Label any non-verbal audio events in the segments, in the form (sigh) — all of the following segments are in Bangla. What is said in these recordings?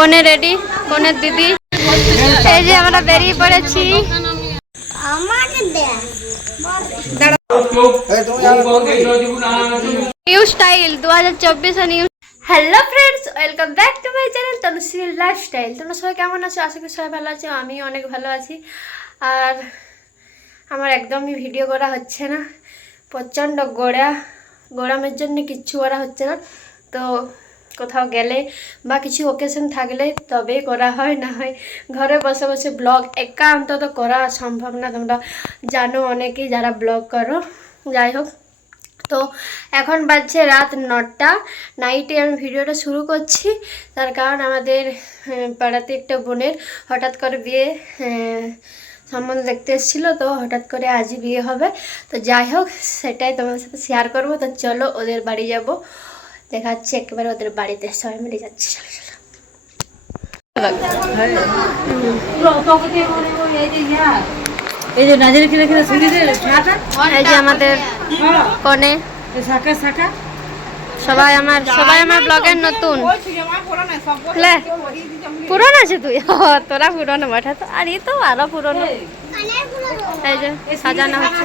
কোনে রেডি কোনের দিদি? এই যে আমরা বেরিয়ে পড়েছি। নিউ স্টাইল দু হাজার চব্বিশে new hello friends welcome back to my channel Tanushree lifestyle তোমরা সবাই কেমন আছো? আশা করি সবাই ভালো আছো আমি অনেক ভালো আছি। আর আমার একদমই ভিডিও করা হচ্ছে না। প্রচণ্ড গোড়া, গরমের জন্য কিচ্ছু করা হচ্ছে না। তো কোথাও গেলে বা কিছু ওকেশন থাকলে তবেই করা হয় না হয় ঘরে বসে বসে ব্লগ একা অন্তত করা সম্ভব না। তোমরা জানো অনেকেই যারা ব্লগ করো। যাই হোক তো এখন বাজছে রাত নটা। নাইটে আমি ভিডিওটা শুরু করছি। তার কারণ আমাদের পাড়াতে একটা বোনের হঠাৎ করে বিয়ে আহ, সম্বন্ধ দেখতে এসেছিল। তো হঠাৎ করে আজই বিয়ে হবে। তো যাই হোক সেটাই তোমার সাথে শেয়ার করব। তো চলো ওদের বাড়ি যাব। দেখাচ্ছি একেবারে ওদের বাড়িতে। সবাই মিলে যাচ্ছি। এই যে নাজের কিনে কিনে শুনি এই যে আমাদের কনে। শাখা শাখা। সবাই আমার সবাই আমার ব্লগের নতুন। পুরনো আছে তুই? তোরা পুরনো মাঠা তো আর ই তো আরও পুরনো। এই। যে সাজানো হচ্ছে।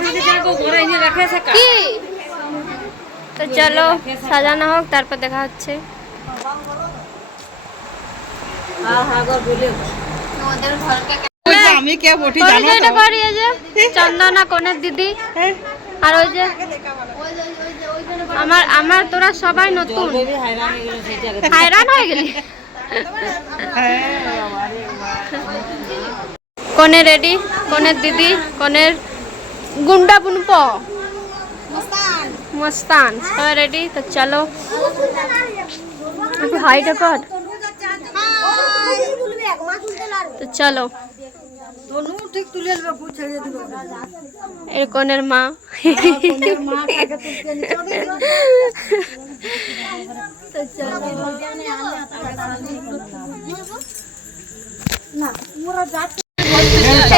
কি? তো চলো সাজানো হোক তারপর দেখা হচ্ছে। হ্যাঁ হ্যাঁ আমি কে বটি জানো পরিচয়টা করি যে চন্দনা কোনের দিদি আর ওই যে আমার আমার তোরা সবাই নতুন। হয়ে হায়রান হয়ে গেলি? কোনে রেডি কোনের দিদি কোনের গুন্ডা বুনপ। সবাই রেডি তো চলো একটু হাইটা কর তো চলো এর কোনের মা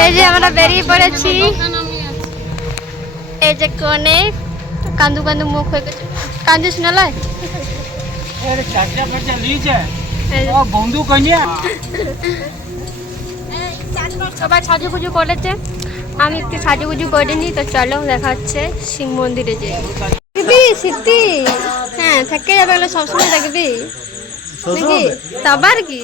এই যে আমরা বেরিয়ে পড়েছি। এই যে কোনে কান্দু কান্দু মুখ হয়ে গেছে। কান্দিস না লাই। আরে চাচা বাচ্চা লিছে। ও বন্ধু কইনিয়া সবাই সাজুগুজু করেছে। আমি একটু সাজুগুজু করিনি তো চলো দেখা হচ্ছে শিব মন্দিরে যে দেখবি সিদ্ধি? হ্যাঁ থেকে যাবে এগুলো সবসময় নাকি? আবার কি?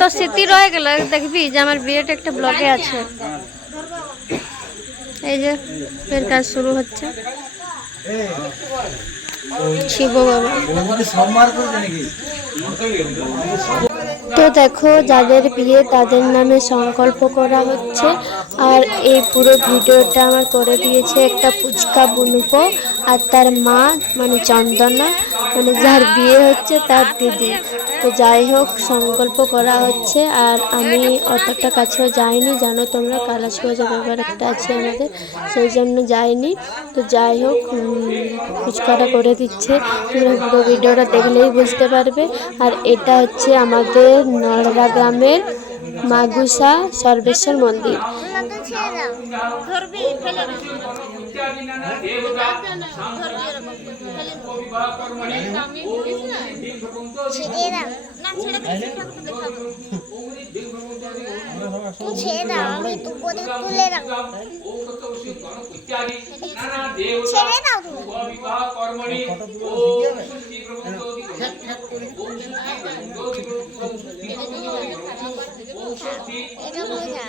তো স্মৃতি রয়ে গেল দেখবি যে আমার বিয়েটা একটা ব্লগে আছে। এই যে ফের কাজ শুরু হচ্ছে। শিব বাবা। তো দেখো, যাদের বিয়ে তাদের নামে সংকল্প করা হচ্ছে। আর এই পুরো ভিডিওটা আমার করে দিয়েছে একটা পুচকা বুনুপো আর তার মা মানে চন্দনা মানে যার বিয়ে হচ্ছে তার দিদি। তো যাই হোক, সংকল্প করা হচ্ছে। আর আমি অতটা কাছেও যাইনি, জানো তোমরা কালাসবাজার ব্যাপার একটা আছে আমাদের, সেই জন্য যাইনি। তো যাই হোক ফুচকাটা করে দিচ্ছে। তোমরা পুরো ভিডিওটা দেখলেই বুঝতে পারবে। আর এটা হচ্ছে আমাদের নড়রা গ্রামের মাগুসা সর্বেশ্বর মন্দির। ছেড়ে দাও। আমি তো করে তুলে রাখব। ছেড়ে দাও তুমি। এটা কোথায়?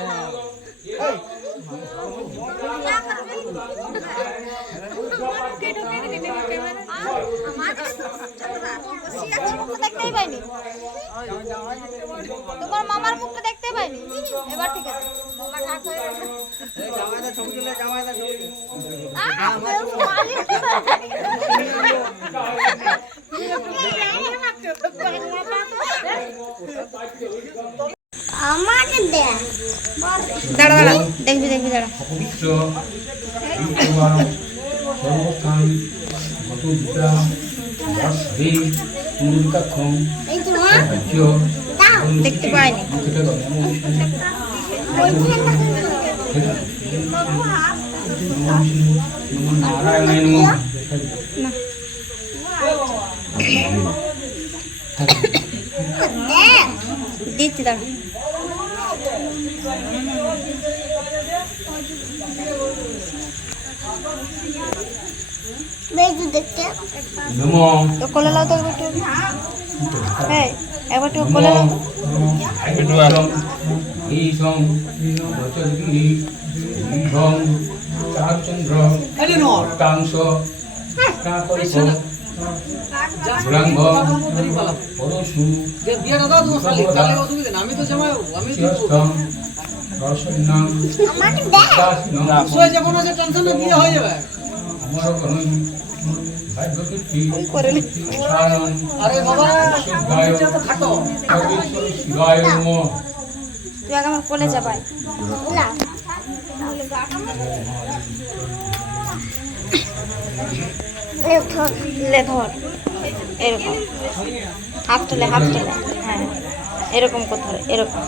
দেখতেই পাইনি তোমার মামার মুখটা দেখতে পাইনি? এবার ঠিক আছে। দাঁড়া দাঁড়া দেখবি দেখবি দাঁড়া সর্বস্থান গত বিদ্যা বাসে পুনরুকাক্ষম এই তো মা রাজ্য দাও দেখতে পাইনি দেখ দিচ্ছি দাঁড়া বেজু দেখতে নমঃ তো কোলে লাও তো একটু হ্যাঁ একবার একটু কোলে লাও তো। বিদ্যম ঈশং বচর্গিরি ঈশং চারচন্দ্র কাংস কাকল্প ভ্রাঙ্গ পরশু আমি তো জামাই আমি চিরস্থম রসন্নাম আমাকে দেখ দাসনম সয়ে না টেনশন বিয়ে হয়ে যাবে আমার গণই তুই আগে আমার কোলে যাবাই না লে ধর এরকম হাত তুলে হাত তুলে হ্যাঁ এরকম করে ধরে এরকম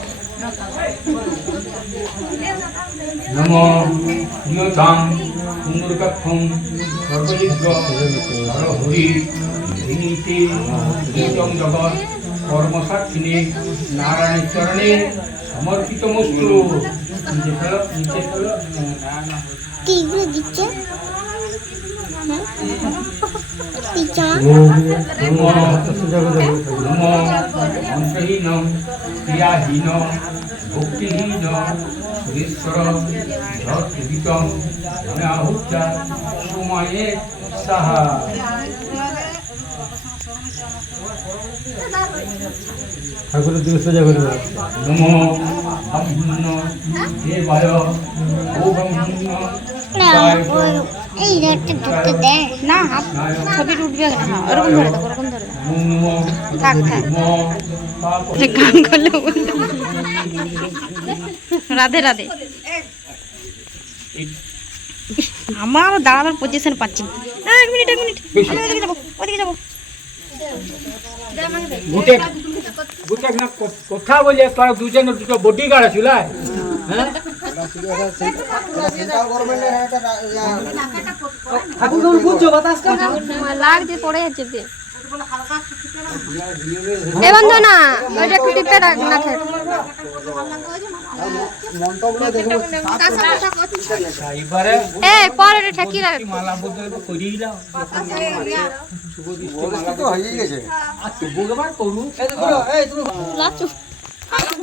নম প্রিয়তাম পুনর্কাক্ষম সর্বযজ্ঞ হর ঋণীতে নিত্যং জগৎ কর্মসাক্ষিণী নারায়ণ চরণে সমর্পিত মস্তু। নিজে ফেলো নিজে ফেলো। কি করে দিচ্ছে দিচ্ছে মা নম মন্ত্রহীন ক্রিয়াহীন ভক্তিহীন সুরেশ্বর ঝটুবিত আহুচা সময়ে সাহা ঠাকুরের দিকে সোজা করে দাও নম ব্রহ্মণ্য দেবায় ও ব্রহ্মণ্য না ওই- এই রেটটা ঢুকতে দে। না হাত ছবি উঠবে না। হ্যাঁ ওরকম ধরে দেখো ওরকম ধরে দেখো থাক, থাক। গান করলে রাধে রাধে। আমার দাঁড়ানোর পজিশন পাচ্ছি না। এক মিনিট এক মিনিট। ওদিকে যাব ওদিকে যাব। কথা বলে তোর দুজন দুটো বডি গার্ড আছিল হ্যাঁ? তুমি লাগছে পড়ে যাচ্ছে এ বন্ধু না ওইটা একটু টিপে রাখ না থাক এ পর এটা ঠেকি রাখ মালা বদলে করি দিলাম আর তবু এবার করু লাচু বৌদি সাইড ওই তো দাদা গেছে তো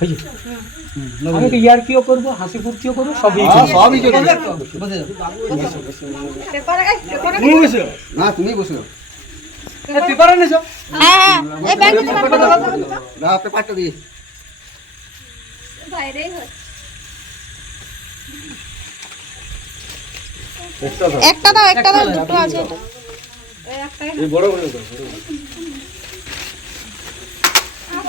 আমি তো ইয়ার কিও করব হাসি ফুর্তিও করব সবই করব। সবই না তুমি বসো পেপার? এনেছো হ্যাঁ হ্যাঁ এই না পেপারটা দিয়ে। একটা দাও। একটা দাও দুটো আছে। এটা এই বড় বড় দিও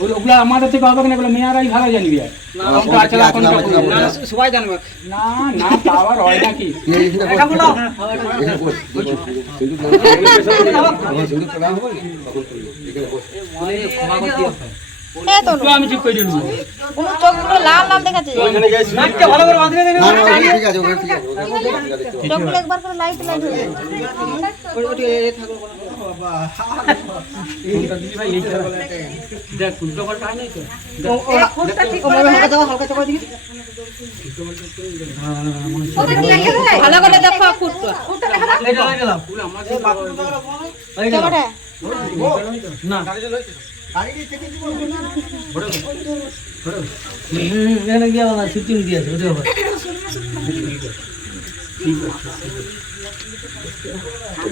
ওগুলা আমাদের থেকে হবে না এগুলো মেয়ারাই ভালো জানবি আর। কোনটা আছে না, কোনটা করব না। সবাই জানবে না না তা আবার হয় নাকি এটা বলো সিন্দুর তোলা হবে তখন তুলবো এখানে বস এ তো তো আমি ঠিক করে দেবো কোনো চোখগুলো লাল লাল দেখাচ্ছে নাকটা ভালো করে বাঁধবে দেবে না না ওখানে ঠিক আছে ওখানে ঠিক আছে ওখানে ঠিক আছে চোখগুলো একবার করে লাইট লাইট হয়ে ভালো করে দেখো ফুটটা না শুটিং দিয়েছে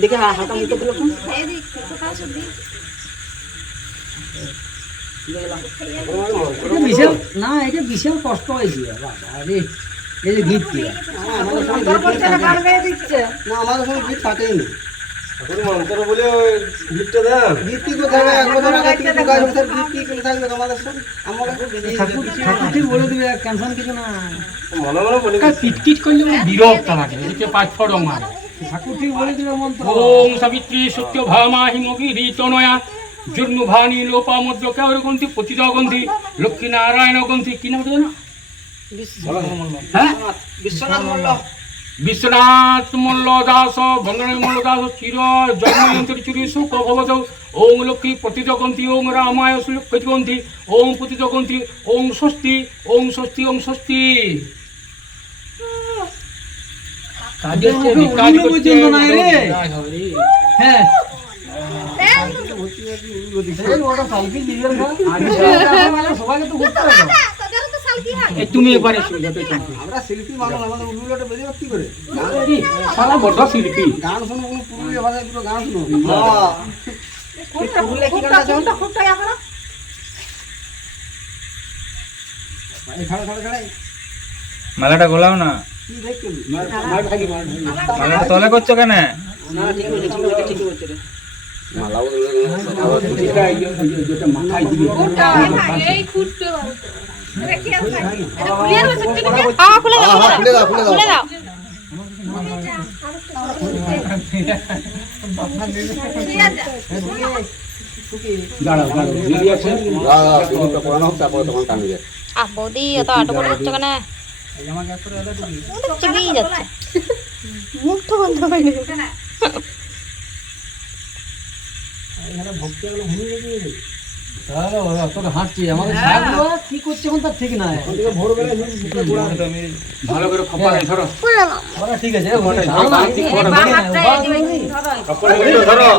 দেখে হালকা মুখে দিল বিশাল না এটা বিশাল কষ্ট হয়েছে বাবা রে। এই যে গিফট না আমাদের সঙ্গে গিফট থাকেই না। গিফট কি করে থাকবে এক বছর আগে থেকে ঢুকায় ঢুকে গিফট কি করে থাকবে তোমাদের সঙ্গে? আমাদের ঠিক বলে দিবে টেনশন কিছু না কিটকিট করলে বিরক্ত লাগে এদিকে পাঁচ ফড় মার। ওম সাবিত্রী সত্য ভামা হিমগি ঋতনয়া জুর্নু ভানি লোপামুদ্র কেওর গ্রন্থি পতিত গ্রন্থি লক্ষ্মী নারায়ণ গ্রন্থি কি নাম যেন? হ্যাঁ? বিশ্বনাথ মল্ল। বিশ্বনাথ মল্ল দাস ভঙ্গন মল্ল দাস চির জন্ময়ন্তর চুরি সুখ ভবত। ওম লক্ষ্মী পতিত গ্রন্থি ওম রামায় গ্রন্থি ওম পতিত গ্রন্থি ওম স্বস্তি ওম স্বস্তি ওম স্বস্তি। তুমি এবারে। আমরা শিল্পী মানুষ আমাদের উল্লুলাটা বেরিয়ে কি করে? সারা বড় শিল্পী। গান শুনো কোনো পুরুলিয়া ভাষায় দুটো গান শুনো মালাটা গোলাও না কি দেখছ মার ভাগি মার ভাগি। মালাটা তলে করছ কেন? বৌদি এত আটো করে যাচ্ছে কেন? চিবিয়ে যাচ্ছে। বন্ধ হয়নি এখন তার ঠিক নাই। ভালো করে খপারে ধরো। ওরা ঠিক আছে ধরো।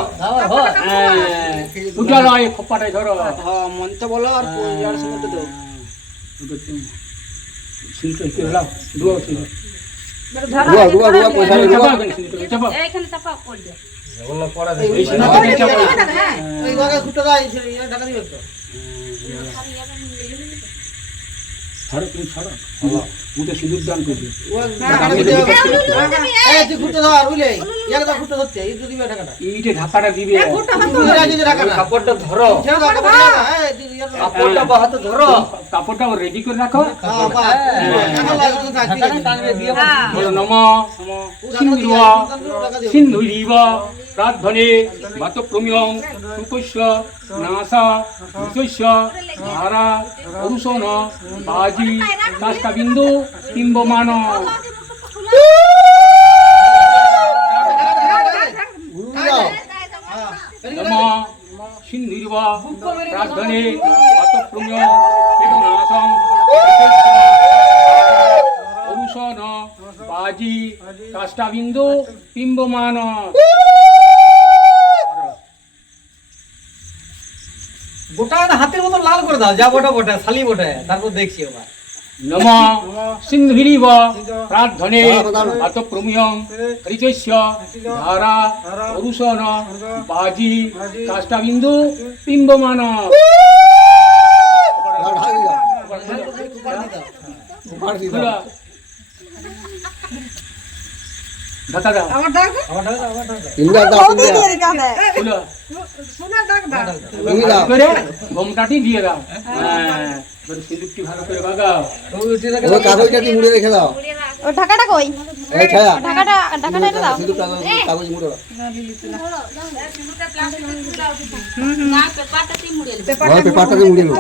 মঞ্চ বলো আর তো। সিঁদুর দান করবে ঢাকাটা এইটা ঢাকাটা দিবে। ঢাকাটা। কাপড়টা ধরো। কাপড়টা বাহাতে ধরো। কাপড়টা রেডি করে রাখো। হ্যাঁ নম সিন্ধুয়া সিন্ধুরিব প্রার্থনে বাতপ্রমিয়ং সুকস্য নাসা বিশ্বস্য ধারা অরুষণ বাজি কাষ্টাবিন্দু কিম্বমান। নম। সিন্ধুরিব বাতপ্রমিয়ং বাজি কাষ্টাবিন্দু পিম্বমান। গোটা হাতের মতো লাল করে দাও যা বটা বটা শালি বটা তারপর দেখছি এবার নম সিন্ধুরিব প্রার্থনে বাতপ্রমিয়ং হৃতস্য ধারা অরুষণ বাজি কাষ্টাবিন্দু পিম্বমান। ঢাকা দাও দাও দিয়ে দাও। হ্যাঁ। ওই কাগজটা কি মুড়ে রেখে দাও। ও ঢাকাটা কই? এই ছায়া। ঢাকাটা ঢাকাটা এটা দাও। সিঁদুর কাগজ কাগজ মুড়ে দাও। না পেপারটাতেই মুড়ে নেবে ওই পেপারটাকে মুড়ে নাও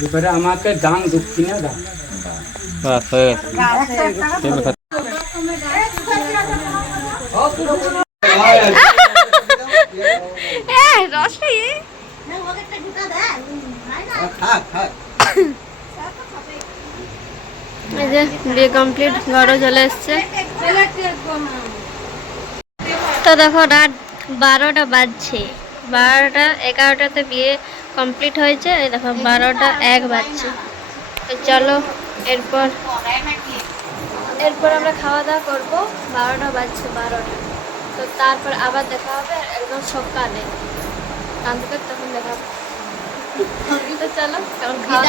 এবারে আমাকে দান দক্ষিণা দাও বাস হয়ে গেছে এবার খা- হ্যাঁ রসই থাক থাক (laughs) এই যে, বিয়ে কমপ্লিট চলে তো দেখো, রাত বারোটা বাজছে। বারোটা, এগারোটাতে বিয়ে কমপ্লিট হয়েছে। দেখো, বারোটা এক বাজছে। চলো, এরপর এরপর আমরা খাওয়া দাওয়া করব। বারোটা বাজছে, বারোটা। তো তারপর আবার দেখা হবে একদম সকালে। কালকে তখন দেখা হবে। তো চলো কারণ খাওয়া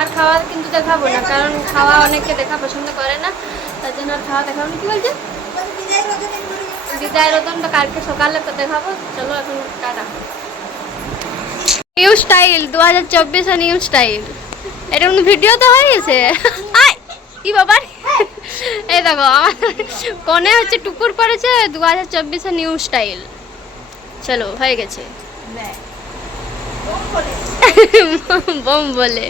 আর খাওয়া কিন্তু দেখাবো না কারণ খাওয়া অনেকে দেখা পছন্দ করে না তার জন্য আর খাওয়া দেখাবো না কি বলছে? বিদায় রতনটা কালকে সকালে তো দেখাবো। চলো এখন টাটা। নিউ স্টাইল দু হাজার চব্বিশে নিউ স্টাইল এটা ভিডিও তো হয়ে গেছে আয়! কি বাবার এই দেখো আমার কনে হচ্ছে টুকুর পড়েছে দু হাজার চব্বিশে নিউ স্টাইল। চলো হয়ে গেছে। বোম বলে।